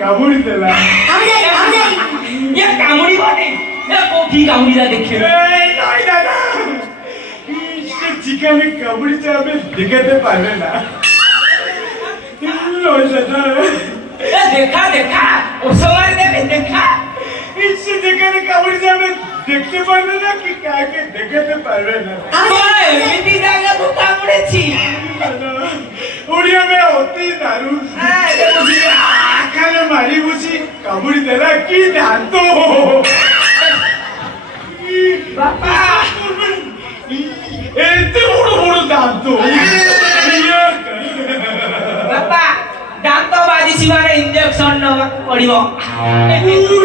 কামুড়ি দেলা কামুড়ি বটে কি কামুড়িটা দেখে নয় দাদা সে যেখানে কামুড়ি যাবে দেখাতে পারবে না নয় দাদা দেখা দেখা ও সময় দেবে দেখা সে যেখানে কামুড়ি যাবে দেখতে পারবে না কি কাকে দেখাতে পারবে না এমনি জায়গা তো কামড়েছি উড়িয়া মে অতি দারুণ আখানে মারি বুঝি কামুড়ি দেলা কি দান্ত বাবা এতে বড় বড় দান্ত ବାପା ଦାନ୍ତ ବାଜିଛି ମାନେ ଇଞ୍ଜେକ୍ସନ ନେବାକୁ ପଡିବ